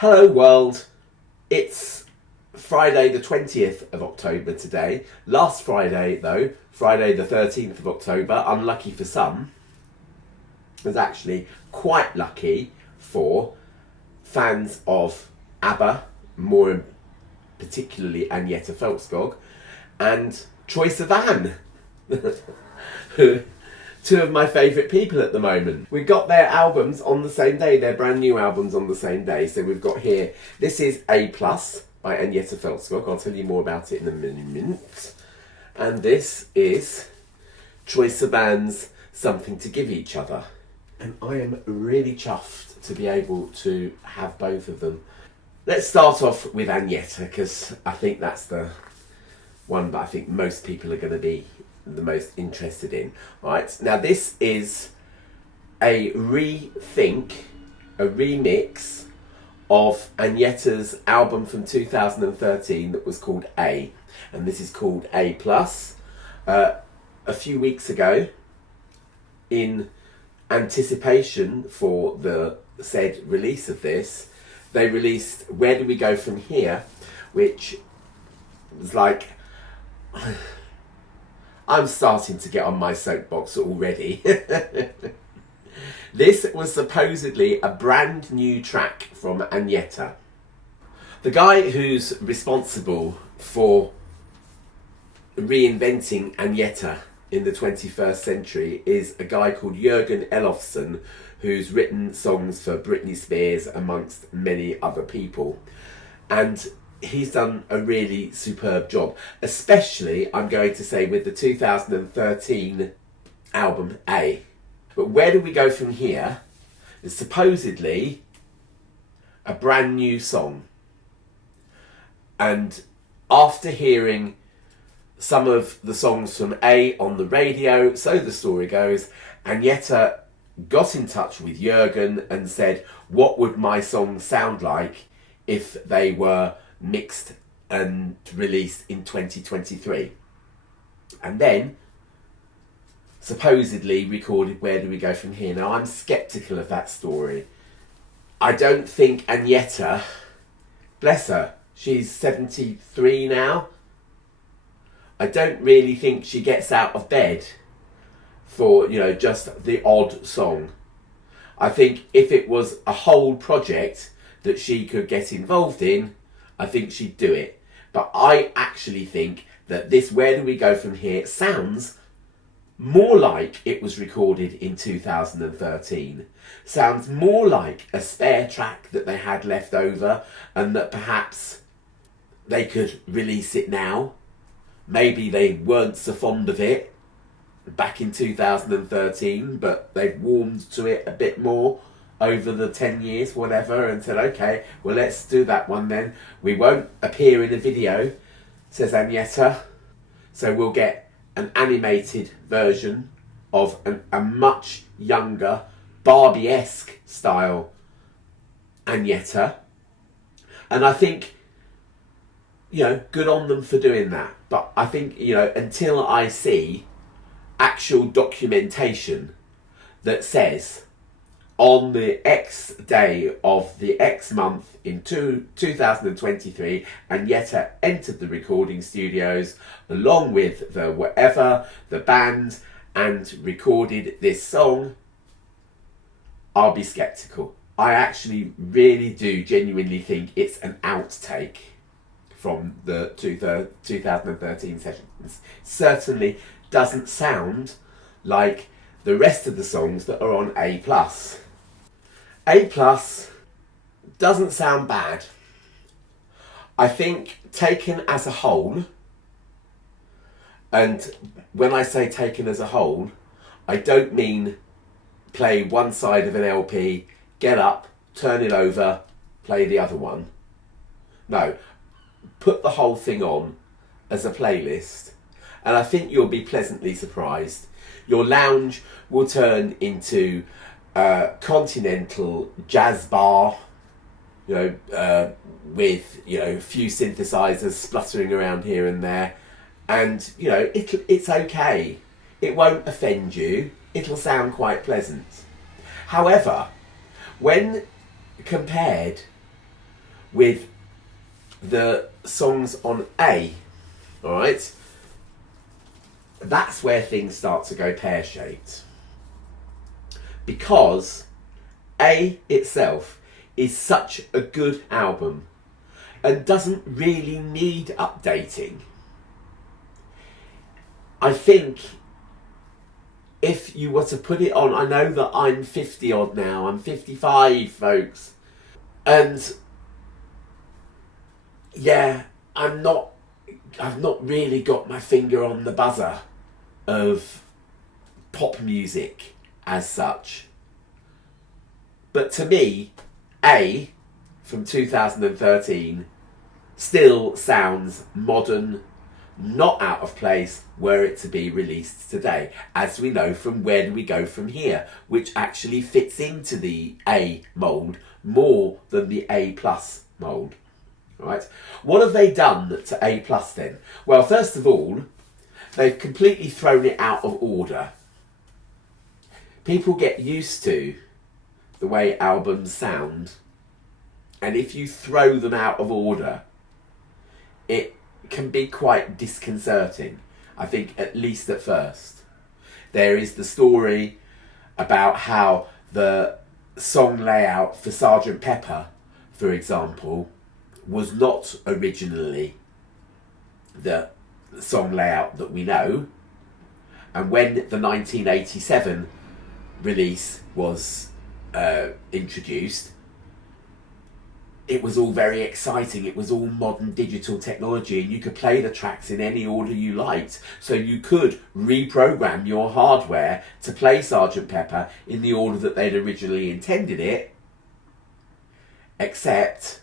Hello world, it's Friday the 20th of October today. Last Friday though, Friday the 13th of October, unlucky for some, was actually quite lucky for fans of ABBA, more particularly Agnetha Feltskog, and Troye Sivan, who two of my favourite people at the moment. We got their albums on the same day, their brand new albums on the same day. So we've got here, this is A Plus by Agnetha Feltskog. I'll tell you more about it in a minute. And this is Troye Sivan's Something to Give Each Other. And I am really chuffed to be able to have both of them. Let's start off with Agnetha, because I think that's the one that I think most people are going to be the most interested in. Right, now this is a remix of Agnetha's album from 2013 that was called A, and this is called A Plus. A few weeks ago, in anticipation for the said release of this, they released Where Do We Go From Here, which was like, I'm starting to get on my soapbox already. This was supposedly a brand new track from Agnetha. The guy who's responsible for reinventing Agnetha in the 21st century is a guy called Jürgen Elofsson, who's written songs for Britney Spears amongst many other people. And he's done a really superb job, especially, I'm going to say, with the 2013 album A. But Where Do We Go From Here is supposedly a brand new song. And after hearing some of the songs from A on the radio, so the story goes, Agnetha got in touch with Jürgen and said, what would my songs sound like if they were mixed and released in 2023? And then supposedly recorded Where Do We Go From Here. Now I'm sceptical of that story. I don't think Agnetha, bless her, she's 73 now, I don't really think she gets out of bed for, just the odd song. I think if it was a whole project that she could get involved in, I think she'd do it. But I actually think that this Where Do We Go From Here sounds more like it was recorded in 2013. Sounds more like a spare track that they had left over and that perhaps they could release it now. Maybe they weren't so fond of it back in 2013, but they've warmed to it a bit more over the 10 years, whatever, and said, okay, well, let's do that one then. We won't appear in a video, says Agnetha, so we'll get an animated version of a much younger, Barbie-esque style Agnetha. And I think, good on them for doing that. But I think, until I see actual documentation that says on the X day of the X month in 2023, Agnetha entered the recording studios along with the band, and recorded this song, I'll be sceptical. I actually really do genuinely think it's an outtake from the 2013 sessions. Certainly doesn't sound like the rest of the songs that are on A+. A Plus doesn't sound bad. I think taken as a whole, and when I say taken as a whole, I don't mean play one side of an LP, get up, turn it over, play the other one. No, put the whole thing on as a playlist, and I think you'll be pleasantly surprised. Your lounge will turn into continental jazz bar, with a few synthesizers spluttering around here and there, and it's okay. It won't offend you. It'll sound quite pleasant. However, when compared with the songs on A, all right, that's where things start to go pear-shaped. Because A itself is such a good album and doesn't really need updating. I think if you were to put it on, I know that I'm 50 odd now, I'm 55, folks, and yeah, I've not really got my finger on the buzzer of pop music as such. But to me, A from 2013 still sounds modern, not out of place were it to be released today, as we know from Where Do We Go From Here, which actually fits into the A mould more than the A plus mould. Right? What have they done to A plus then? Well, first of all, they've completely thrown it out of order. People get used to the way albums sound, and if you throw them out of order, it can be quite disconcerting, I think, at least at first. There is the story about how the song layout for Sergeant Pepper, for example, was not originally the song layout that we know, and when the 1987 release was introduced, it was all very exciting. It was all modern digital technology, and you could play the tracks in any order you liked. So you could reprogram your hardware to play Sergeant Pepper in the order that they'd originally intended it, except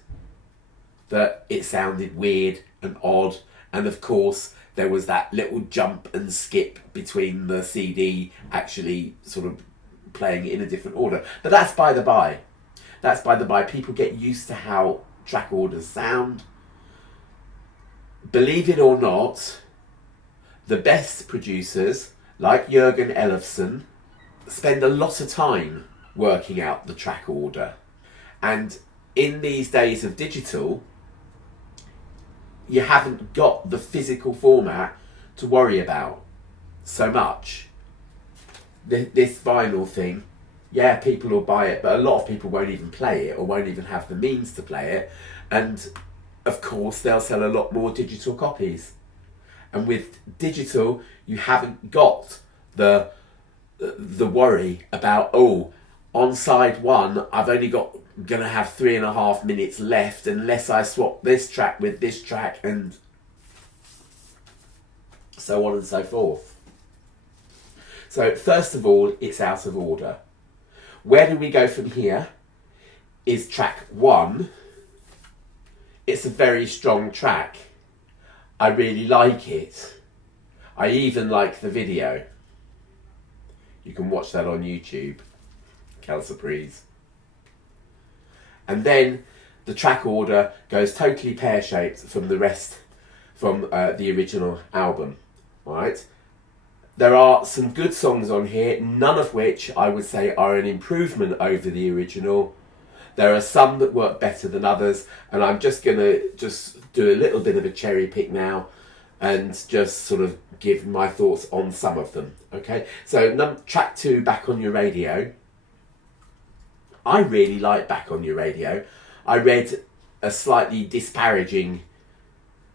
that it sounded weird and odd, and of course there was that little jump and skip between the CD actually sort of playing it in a different order. But that's by the by. That's by the by. People get used to how track orders sound. Believe it or not, the best producers, like Jürgen Elofsson, spend a lot of time working out the track order. And in these days of digital, you haven't got the physical format to worry about so much. This vinyl thing, yeah, people will buy it, but a lot of people won't even play it or won't even have the means to play it. And of course, they'll sell a lot more digital copies. And with digital, you haven't got the worry about, oh, on side one, I've only gonna have 3.5 minutes left unless I swap this track with this track, and so on and so forth. So first of all, it's out of order. Where Do We Go From Here is track 1. It's a very strong track. I really like it. I even like the video. You can watch that on YouTube. Cal Surprise. And then the track order goes totally pear-shaped from the rest, from the original album. Right? There are some good songs on here, none of which I would say are an improvement over the original. There are some that work better than others, and I'm just going to do a little bit of a cherry pick now and just sort of give my thoughts on some of them. Okay, so track 2, Back on Your Radio. I really like Back on Your Radio. I read a slightly disparaging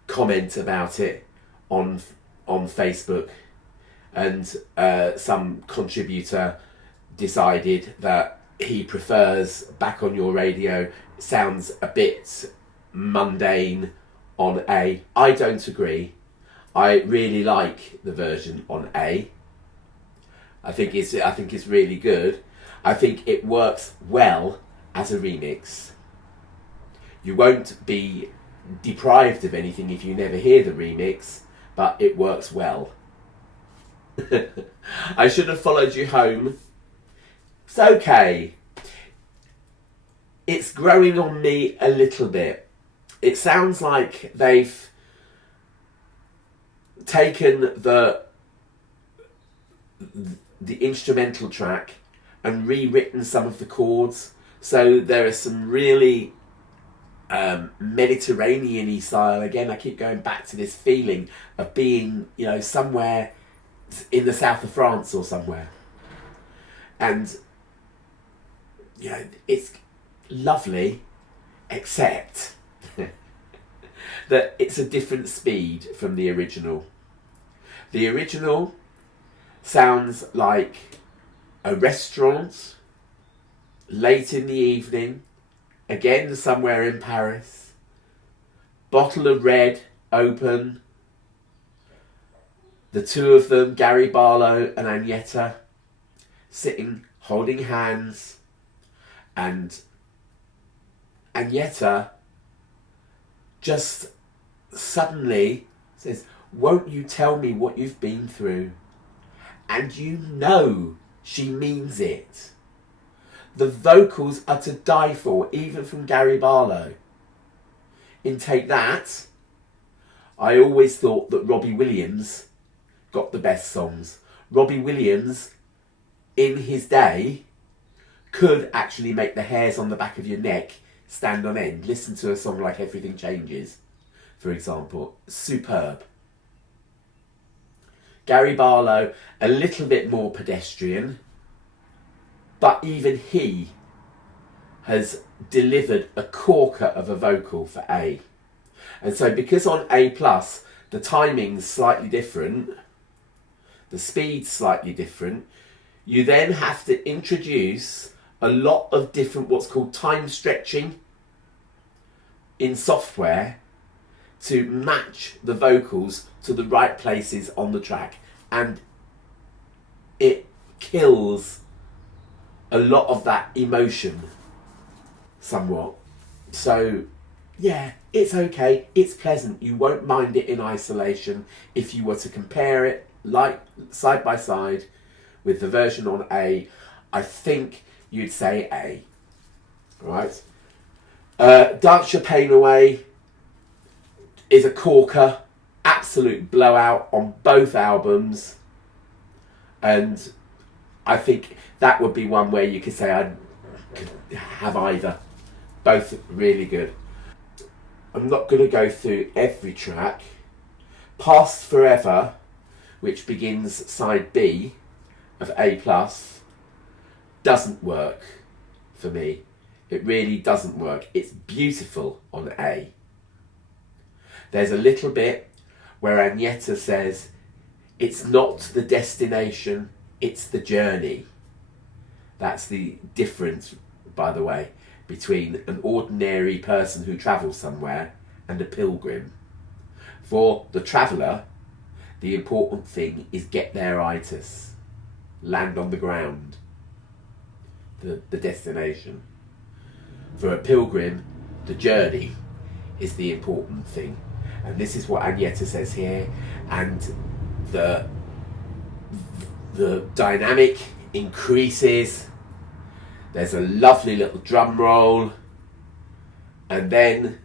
comment about it on Facebook, and some contributor decided that he prefers Back on Your Radio. It sounds a bit mundane on A. I don't agree. I really like the version on A. I think it's really good. I think it works well as a remix. You won't be deprived of anything if you never hear the remix, but it works well. I should have followed you home. It's okay. It's growing on me a little bit. It sounds like they've taken the instrumental track and rewritten some of the chords. So there are some really Mediterranean-y style. Again, I keep going back to this feeling of being, somewhere in the south of France or somewhere. And, it's lovely, except that it's a different speed from the original. The original sounds like a restaurant, late in the evening, again somewhere in Paris, bottle of red open, the two of them, Gary Barlow and Agnetha, sitting holding hands, and Agnetha just suddenly says, "Won't you tell me what you've been through?" And she means it. The vocals are to die for, even from Gary Barlow. In Take That, I always thought that Robbie Williams got the best songs. Robbie Williams, in his day, could actually make the hairs on the back of your neck stand on end. Listen to a song like Everything Changes, for example. Superb. Gary Barlow, a little bit more pedestrian, but even he has delivered a corker of a vocal for A. And so because on A+, the timing's slightly different, the speed's slightly different, you then have to introduce a lot of different what's called time stretching in software to match the vocals to the right places on the track. And it kills a lot of that emotion somewhat. So yeah, it's okay, it's pleasant, you won't mind it in isolation. If you were to compare it like side by side with the version on A, I think you'd say A. Right? Dance Your Pain Away is a corker, absolute blowout on both albums, and I think that would be one where you could say I could have either. Both really good. I'm not going to go through every track. Past Forever, which begins side B of A+, doesn't work for me. It really doesn't work. It's beautiful on A. There's a little bit where Agnetha says, "It's not the destination, it's the journey." That's the difference, by the way, between an ordinary person who travels somewhere and a pilgrim. For the traveller, the important thing is get there itis, land on the ground, the destination. For a pilgrim, the journey is the important thing. And this is what Agnetha says here, and the dynamic increases. There's a lovely little drum roll, and then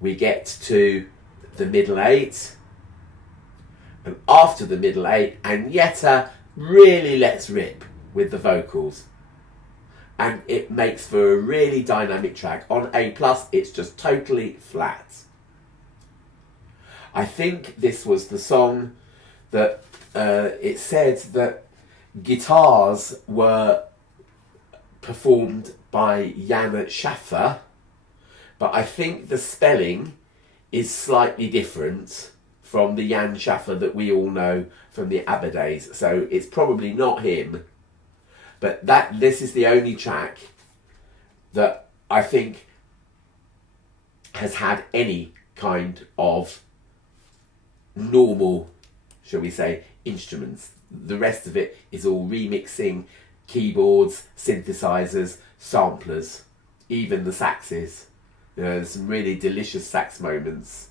we get to the middle eight, and after the middle eight, Agnetha really lets rip with the vocals, and it makes for a really dynamic track. On A+, it's just totally flat. I think this was the song that it said that guitars were performed by Jan Schaffer, but I think the spelling is slightly different from the Jan Schaffer that we all know from the ABBA days, so it's probably not him. But this is the only track that I think has had any kind of normal, shall we say, instruments. The rest of it is all remixing, keyboards, synthesizers, samplers, even the saxes. There's some really delicious sax moments,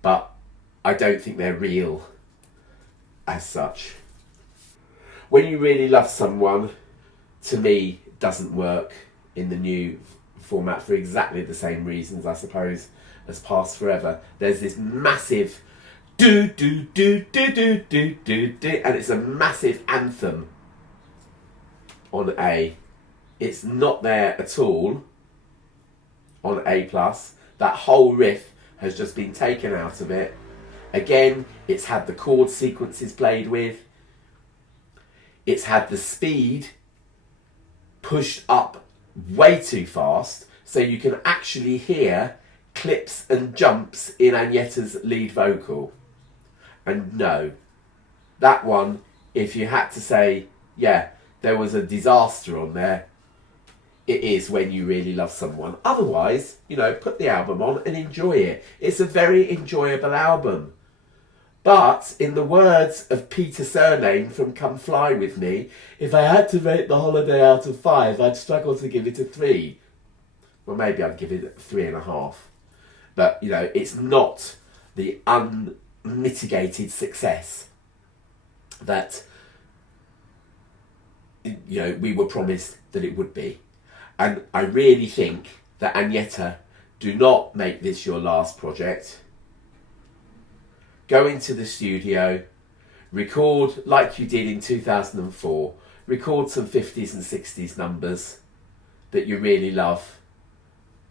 but I don't think they're real as such. When You Really Love Someone, to me, doesn't work in the new format for exactly the same reasons, I suppose, as Past Forever. There's this massive do do do do do do do do, and it's a massive anthem on A. It's not there at all on A+. That whole riff has just been taken out of it. Again, it's had the chord sequences played with. It's had the speed pushed up way too fast, so you can actually hear clips and jumps in Agnetha's lead vocal. And no, that one, if you had to say, yeah, there was a disaster on there, it is When You Really Love Someone. Otherwise, you know, put the album on and enjoy it. It's a very enjoyable album. But, in the words of Peter Surname from Come Fly With Me, if I had to rate The Holiday out of 5, I'd struggle to give it a 3. Well, maybe I'd give it a 3.5. But, you know, it's not the unmitigated success that, you know, we were promised that it would be. And I really think that Agnetha, do not make this your last project. Go into the studio, record like you did in 2004, record some 50s and 60s numbers that you really love,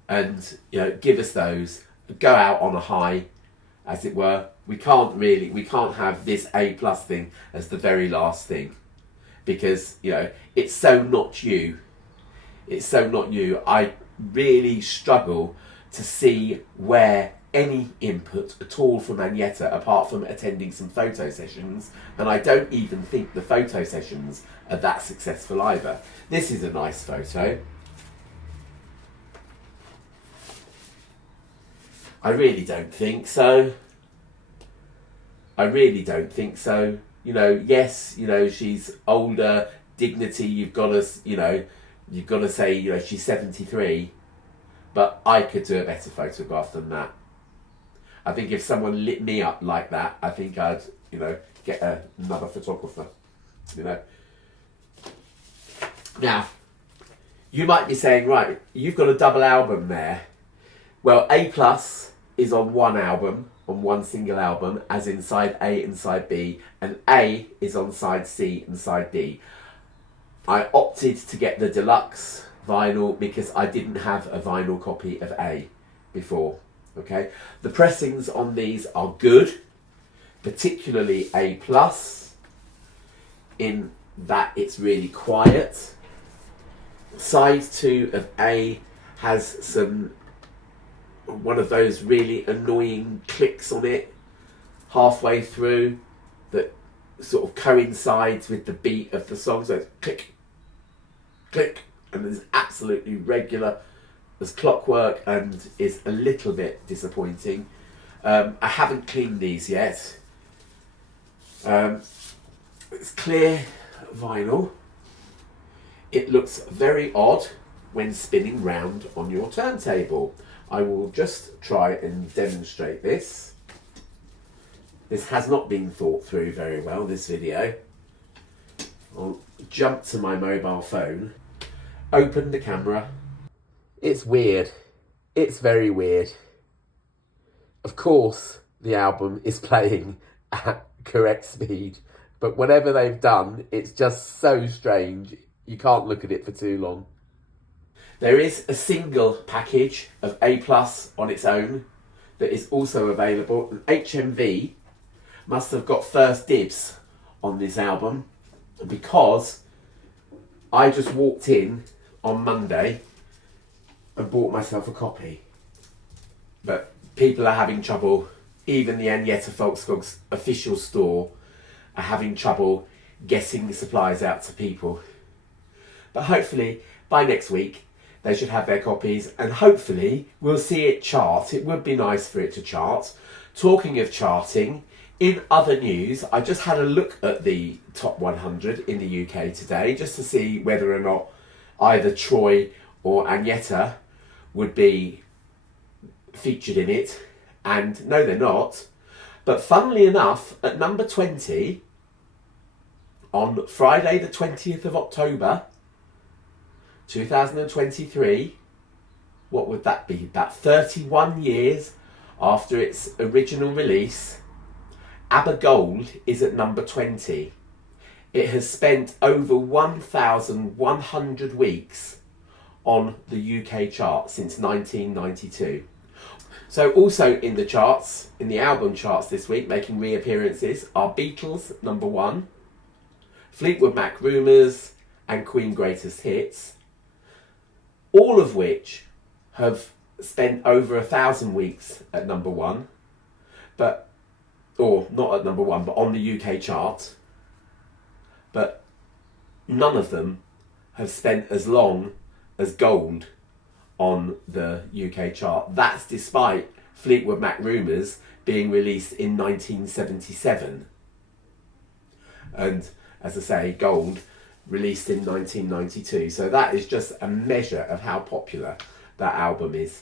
and, you know, give us those. Go out on a high, as it were. We can't have this A+ thing as the very last thing, because, you know, it's so not you. It's so not you. I really struggle to see where any input at all from Agnetha, apart from attending some photo sessions, and I don't even think the photo sessions are that successful either. This is a nice photo. I really don't think so. I really don't think so. You know, yes, you know, she's older, dignity, you've got to say, you know, she's 73, but I could do a better photograph than that. I think if someone lit me up like that, I think I'd, you know, get another photographer, you know. Now, you might be saying, right, you've got a double album there. Well, A+ is on one album, on one single album, as in side A and side B, and A is on side C and side D. I opted to get the deluxe vinyl because I didn't have a vinyl copy of A before. Okay, the pressings on these are good, particularly A+, in that it's really quiet. Side 2 of A has one of those really annoying clicks on it halfway through that sort of coincides with the beat of the song. So it's click, click, and it's absolutely regular as clockwork and is a little bit disappointing. I haven't cleaned these yet. It's clear vinyl. It looks very odd when spinning round on your turntable. I will just try and demonstrate this. This has not been thought through very well, this video. I'll jump to my mobile phone, open the camera. It's weird. It's very weird. Of course, the album is playing at correct speed, but whatever they've done, it's just so strange. You can't look at it for too long. There is a single package of A+ on its own that is also available. And HMV must have got first dibs on this album because I just walked in on Monday and bought myself a copy. But people are having trouble, even the Agnetha Volkskrog's official store are having trouble getting the supplies out to people. But hopefully by next week they should have their copies, and hopefully we'll see it chart. It would be nice for it to chart. Talking of charting, in other news, I just had a look at the top 100 in the UK today just to see whether or not either Troye or Agnetha would be featured in it, and no, they're not. But funnily enough, at number 20, on Friday the 20th of October 2023, what would that be? About 31 years after its original release, ABBA Gold is at number 20. It has spent over 1,100 weeks on the UK chart since 1992. So also in the charts, in the album charts this week, making reappearances are Beatles number 1, Fleetwood Mac Rumours and Queen Greatest Hits, all of which have spent over 1,000 weeks at number 1, or not at number 1, but on the UK chart. But none of them have spent as long as Gold on the UK chart. That's despite Fleetwood Mac Rumours being released in 1977. And as I say, Gold released in 1992. So that is just a measure of how popular that album is.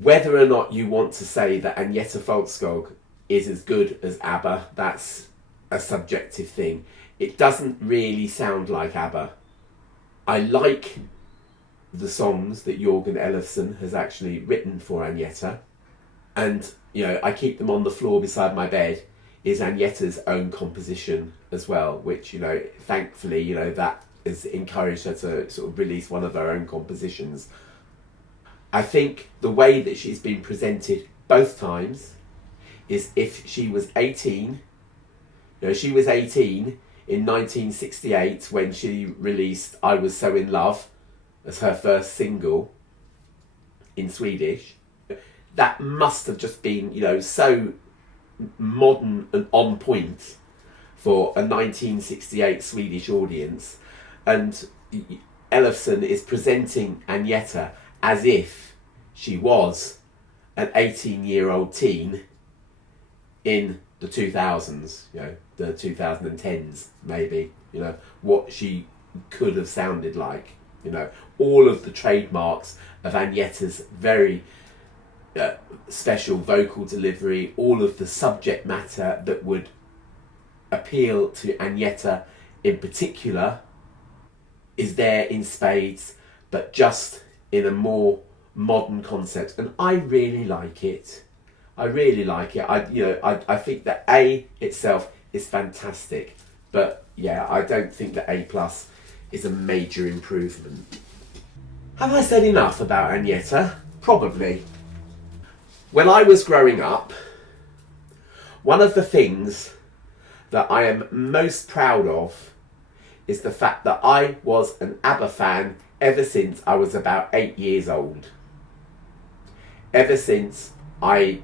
Whether or not you want to say that Agnetha Folkskog is as good as ABBA, that's a subjective thing. It doesn't really sound like ABBA. I like the songs that Jörgen Elofsson has actually written for Agnetha, and I keep them on the floor beside my bed is Agnetha's own composition as well, which thankfully that has encouraged her to sort of release one of her own compositions. I think the way that she's been presented both times is if she was 18. She was 18 in 1968 when she released I Was So In Love as her first single in Swedish. That must have just been, so modern and on point for a 1968 Swedish audience. And Elofsson is presenting Agnetha as if she was an 18-year-old teen in the 2000s, the 2010s maybe, what she could have sounded like. All of the trademarks of Agnetha's very special vocal delivery, all of the subject matter that would appeal to Agnetha in particular is there in spades, but just in a more modern concept. And I really like it. I think that A itself is fantastic, but I don't think that A+ is a major improvement. Have I said enough about Agnetha? Probably. When I was growing up, one of the things that I am most proud of is the fact that I was an ABBA fan ever since I was about 8 years old. Ever since I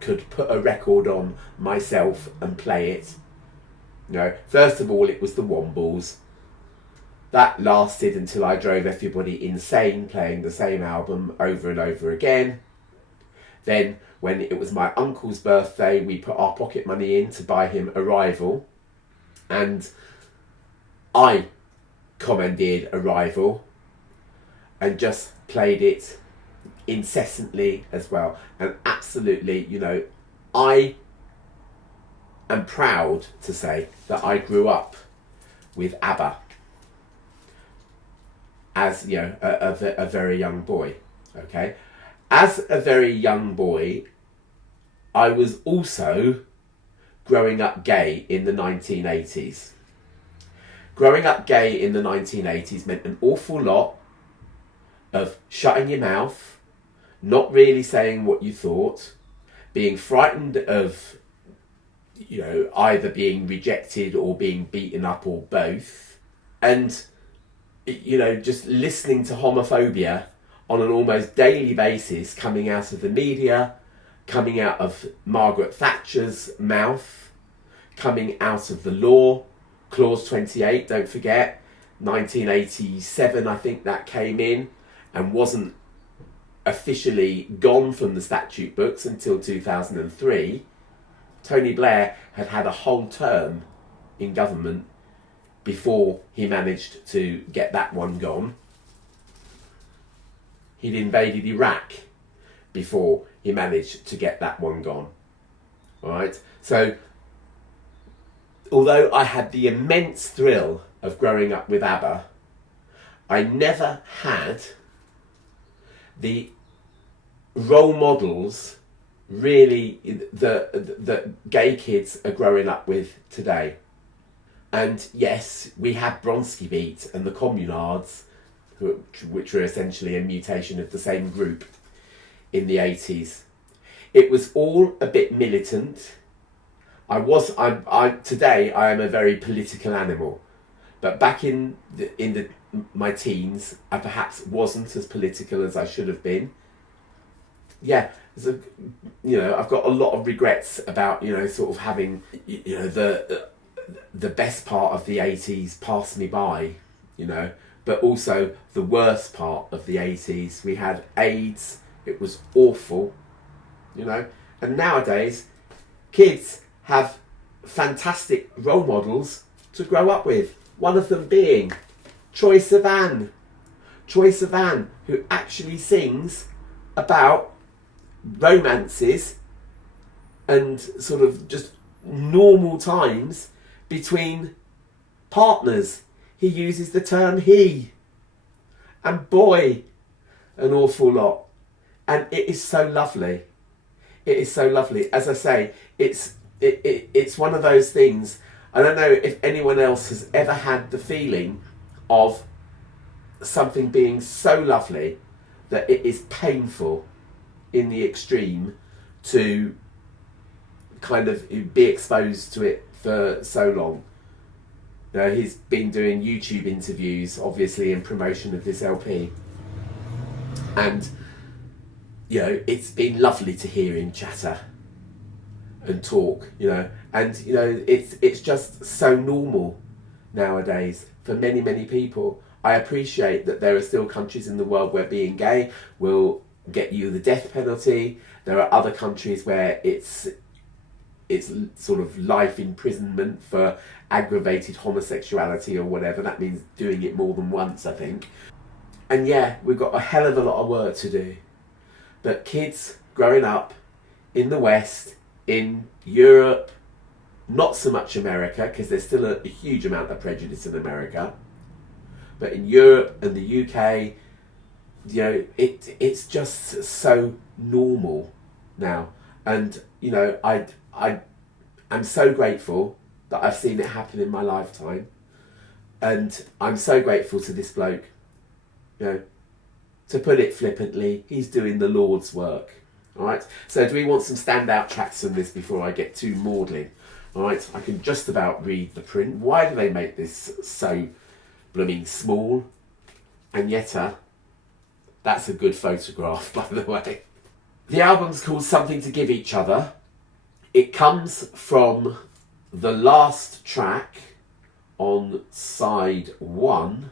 could put a record on myself and play it. First of all, it was the Wombles. That lasted until I drove everybody insane playing the same album over and over again. Then, when it was my uncle's birthday, we put our pocket money in to buy him Arrival. And I commandeered Arrival and just played it incessantly as well. And absolutely, I am proud to say that I grew up with ABBA as a very young boy. Okay, as a very young boy, I was also growing up gay in the 1980s. Growing up gay in the 1980s meant an awful lot of shutting your mouth, not really saying what you thought, being frightened of either being rejected or being beaten up or both, and just listening to homophobia on an almost daily basis coming out of the media, coming out of Margaret Thatcher's mouth, coming out of the law. Clause 28, don't forget, 1987 I think that came in and wasn't officially gone from the statute books until 2003. Tony Blair had had a whole term in government before he managed to get that one gone. He'd invaded Iraq before he managed to get that one gone. All right. So, although I had the immense thrill of growing up with ABBA, I never had the role models really that gay kids are growing up with today. And yes, we had Bronski Beat and the Communards which were essentially a mutation of the same group in the 80s. It was all a bit militant. Today I am a very political animal, but back in my teens, I perhaps wasn't as political as I should have been. Yeah, I've got a lot of regrets about sort of having the best part of the 80s pass me by, but also the worst part of the 80s. We had AIDS. It was awful, and nowadays kids have fantastic role models to grow up with. One of them being Troye Sivan. Troye Sivan, who actually sings about romances and sort of just normal times between partners. He uses the term he and boy an awful lot. And it is so lovely. It is so lovely. As I say, it's one of those things. I don't know if anyone else has ever had the feeling of something being so lovely that it is painful in the extreme to kind of be exposed to it for so long. He's been doing YouTube interviews, obviously in promotion of this LP. And, it's been lovely to hear him chatter and talk, and it's just so normal nowadays for many, many people. I appreciate that there are still countries in the world where being gay will get you the death penalty. There are other countries where it's sort of life imprisonment for aggravated homosexuality or whatever. That means doing it more than once, I think. And yeah, we've got a hell of a lot of work to do. But kids growing up in the West, in Europe, not so much America, because there's still a huge amount of prejudice in America, but in Europe and the UK, it's just so normal now. And I'm so grateful that I've seen it happen in my lifetime, and I'm so grateful to this bloke. To put it flippantly, he's doing the Lord's work. All right. So do we want some standout tracks from this before I get too maudlin? All right. I can just about read the print. Why do they make this so blooming small? Agnetha, that's a good photograph, by the way. The album's called Something to Give Each Other. It comes from the last track on side 1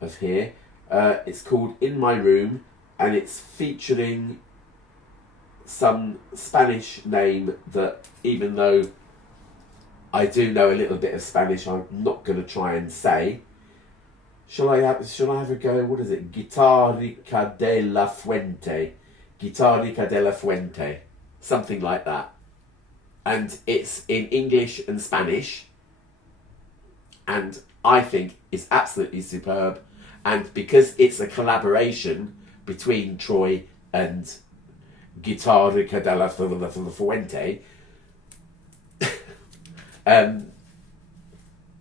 of here. It's called In My Room, and it's featuring some Spanish name that, even though I do know a little bit of Spanish, I'm not going to try and say. Shall I have a go? What is it? Guitarrica de la Fuente. Guitarrica de la Fuente. Something like that. And it's in English and Spanish. And I think it's absolutely superb. And because it's a collaboration between Troye and Guitarrica de la Fuente,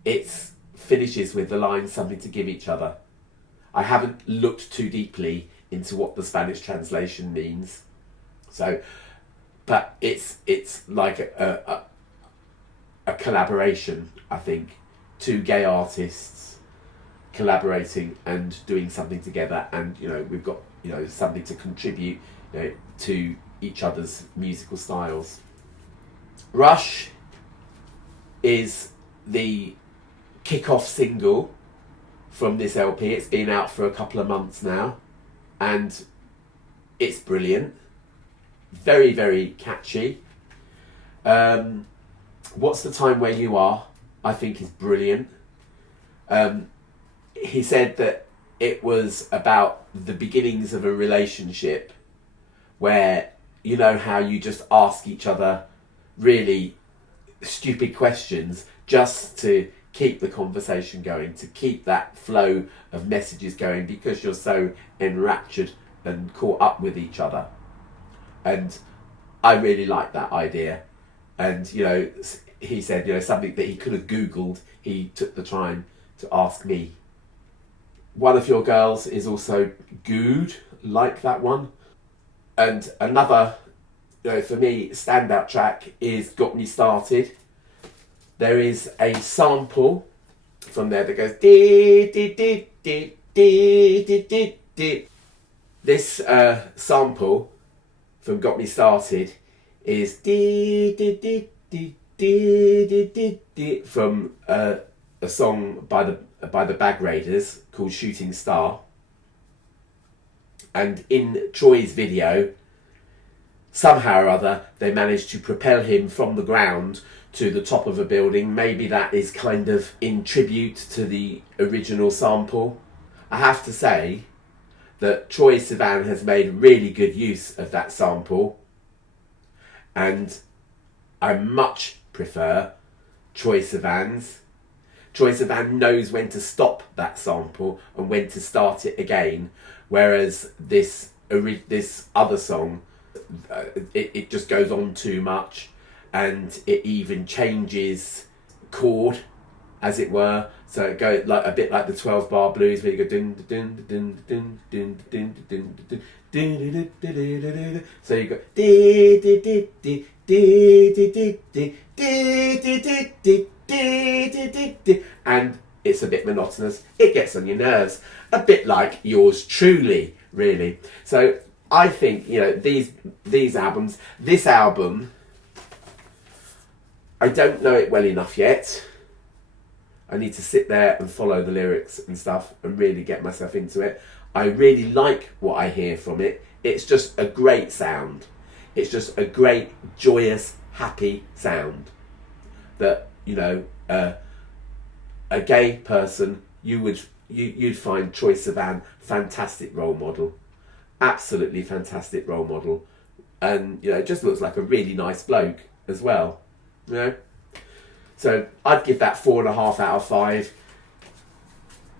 it finishes with the line "something to give each other." I haven't looked too deeply into what the Spanish translation means, but it's like a collaboration. I think two gay artists collaborating and doing something together, and we've got something to contribute to each other's musical styles. Rush is the kick-off single from this LP. It's been out for a couple of months now, and it's brilliant. Very, very catchy. What's the Time Where You Are, I think, is brilliant. He said that it was about the beginnings of a relationship where, how you just ask each other really stupid questions just to keep the conversation going, to keep that flow of messages going, because you're so enraptured and caught up with each other. And I really like that idea. And, he said, something that he could have Googled, he took the time to ask me. One of Your Girls is also good, like that one. And another, for me, standout track is Got Me Started. There is a sample from there that goes dee dee dee dee dee dee dee dee. This sample from Got Me Started is dee dee dee dee dee dee dee dee from a song by the Bag Raiders called Shooting Star. And in Troye's video, somehow or other, they managed to propel him from the ground to the top of a building. Maybe that is kind of in tribute to the original sample. I have to say that Troye Sivan has made really good use of that sample, and I much prefer Troye Sivan's. Troye Sivan knows when to stop that sample and when to start it again, whereas this other song, it just goes on too much, and it even changes chord, as it were. So it goes like a bit like the 12-bar blues, where you go dun dun dun dun dun dun dun dun dun. So you go dee dee dee dee dee dee dee dee dee dee dee dee dee, and it's a bit monotonous. It gets on your nerves, a bit like Yours Truly, really. So I think, these albums, this album, I don't know it well enough yet. I need to sit there and follow the lyrics and stuff and really get myself into it. I really like what I hear from it. It's just a great sound. It's just a great, joyous, happy sound that, a gay person, you'd find Troye Sivan fantastic role model. Absolutely fantastic role model. And, just looks like a really nice bloke as well. So I'd give that 4.5 out of 5.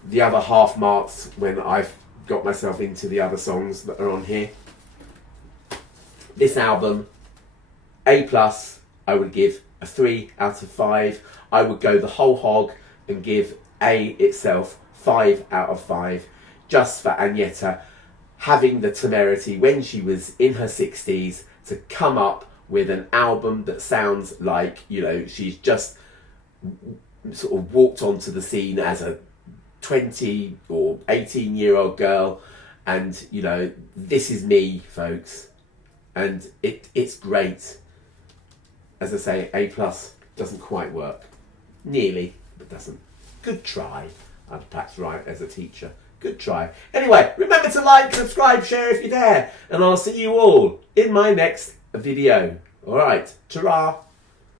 The other half marks when I've got myself into the other songs that are on here. This album, A+, I would give a 3 out of 5. I would go the whole hog and give A itself 5 out of 5, just for Agnetha having the temerity when she was in her 60s to come up with an album that sounds like, she's just sort of walked onto the scene as a 20 or 18-year-old girl, and this is me, folks, and it's great. As I say, A+ doesn't quite work, nearly, but doesn't. Good try. I'd perhaps write as a teacher. Good try. Anyway, remember to like, subscribe, share if you dare, and I'll see you all in my next video. All right, ta-ra.